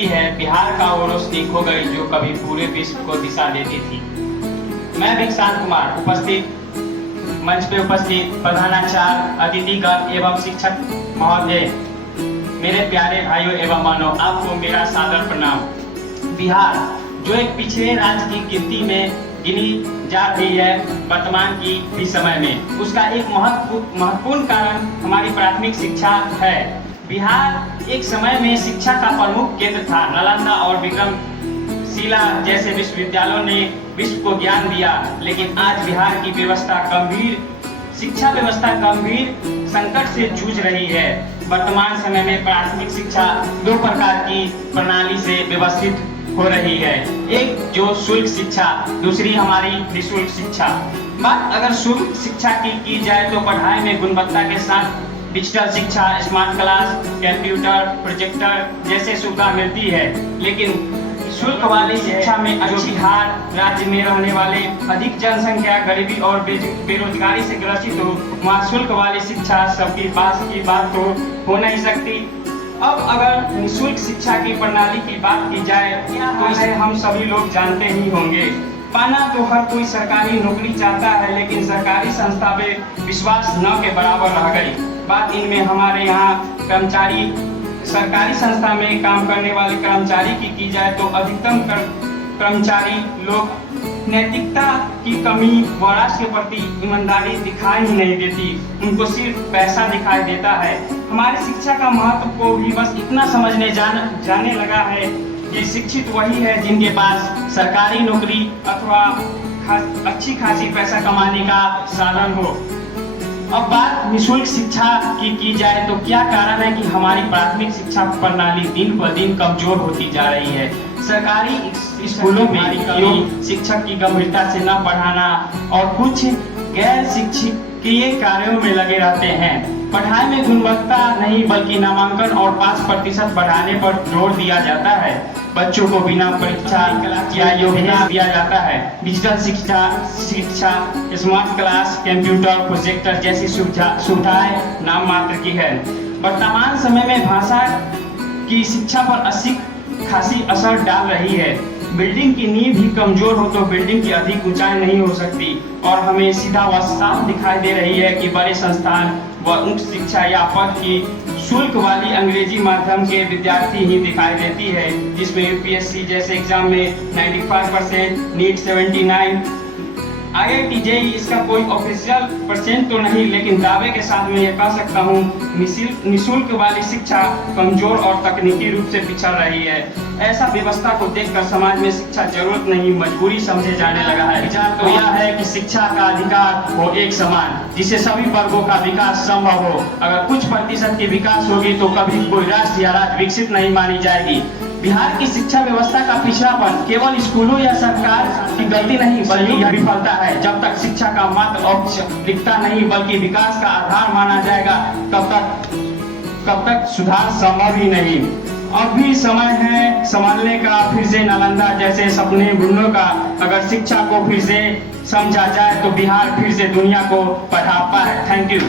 है बिहार का वो रोशनी खो गई जो कभी पूरे विश्व को दिशा देती थी। मैं भिक्षांत कुमार मंच पे उपस्थित प्रधानाचार्य, अतिथिगण एवं शिक्षक महोदय, मेरे प्यारे भाइयों एवं बहनों, आपको मेरा सादर प्रणाम। बिहार जो एक पिछड़े राज्य की गिनती में गिनी जा रही है वर्तमान की भी समय में, उसका एक महत्वपूर्ण कारण हमारी प्राथमिक शिक्षा है। बिहार एक समय में शिक्षा का प्रमुख केंद्र था। नालंदा और विक्रमशिला जैसे विश्वविद्यालयों ने विश्व को ज्ञान दिया, लेकिन आज बिहार की शिक्षा व्यवस्था गंभीर संकट से जूझ रही है। वर्तमान समय में प्राथमिक शिक्षा दो प्रकार की प्रणाली से व्यवस्थित हो रही है, एक जो शुल्क शिक्षा, दूसरी हमारी निःशुल्क शिक्षा। बात अगर शुल्क शिक्षा की जाए तो पढ़ाई में गुणवत्ता के साथ डिजिटल शिक्षा, स्मार्ट क्लास, कंप्यूटर, प्रोजेक्टर जैसे सुविधा मिलती है, लेकिन शुल्क वाली शिक्षा में जो बिहार राज्य में रहने वाले अधिक जनसंख्या गरीबी और बेरोजगारी से ग्रसित हो, वहाँ शुल्क वाली शिक्षा सबकी पास की बात तो हो नहीं सकती। अब अगर निःशुल्क शिक्षा की प्रणाली की बात की जाए तो इसे हम सभी लोग जानते ही होंगे। पाना तो हर कोई सरकारी नौकरी चाहता है, लेकिन सरकारी संस्था में विश्वास न के बराबर रह गई। बात इनमें हमारे यहाँ कर्मचारी, सरकारी संस्था में काम करने वाले कर्मचारी की जाए तो अधिकतम कर्मचारी लोग नैतिकता की कमी व राष्ट्र के प्रति ईमानदारी दिखाई ही नहीं देती, उनको सिर्फ पैसा दिखाई देता है। हमारी शिक्षा का महत्व को भी बस इतना समझने जाने लगा है कि शिक्षित वही है जिनके पास सरकारी नौकरी अथवा अच्छी खासी पैसा कमाने का साधन हो। अब बात निःशुल्क शिक्षा की जाए तो क्या कारण है कि हमारी प्राथमिक शिक्षा प्रणाली दिन ब दिन कमजोर होती जा रही है। सरकारी स्कूलों में शिक्षक की गंभीरता से न पढ़ाना और कुछ गैर शिक्षकीय कार्यों में लगे रहते हैं। पढ़ाई में गुणवत्ता नहीं बल्कि नामांकन और पास प्रतिशत बढ़ाने पर जोर दिया जाता है। बच्चों को बिना परीक्षा या योग्यता दिया जाता है। डिजिटल शिक्षा, स्मार्ट क्लास, कंप्यूटर, प्रोजेक्टर जैसी सुविधाएं नाम मात्र की है। वर्तमान समय में भाषा की शिक्षा पर अच्छी खासी असर डाल रही है। बिल्डिंग की नींव भी कमजोर हो तो बिल्डिंग की अधिक ऊंचाई नहीं हो सकती, और हमें सीधा व साफ दिखाई दे रही है कि बड़े संस्थान व उच्च शिक्षा या पद की शुल्क वाली अंग्रेजी माध्यम के विद्यार्थी ही दिखाई देती है, जिसमें यूपीएससी जैसे एग्जाम में 95%, नीट 79, IIT JEE इसका कोई ऑफिशियल परसेंट तो नहीं, लेकिन दावे के साथ मैं ये कह सकता हूँ निःशुल्क वाली शिक्षा कमजोर और तकनीकी रूप से पिछड़ रही है। ऐसा व्यवस्था को देखकर समाज में शिक्षा जरूरत नहीं मजबूरी समझे जाने लगा है। विचार तो यह है कि शिक्षा का अधिकार हो एक समान, जिससे सभी वर्गों का विकास संभव हो। अगर कुछ प्रतिशत की विकास होगी तो कभी कोई राष्ट्र या राज्य विकसित नहीं मानी जाएगी। बिहार की शिक्षा व्यवस्था का पिछड़ापन केवल स्कूलों या सरकार की गलती नहीं बल्कि यह विफलता है। जब तक शिक्षा का मात्र औपचारिकता नहीं बल्कि विकास का आधार माना जाएगा, कब तक सुधार संभव ही नहीं। अब भी समय है संभालने का फिर से नालंदा जैसे सपने बुनने का। अगर शिक्षा को फिर से समझा जाए तो बिहार फिर से दुनिया को पढ़ा पाए। Thank you.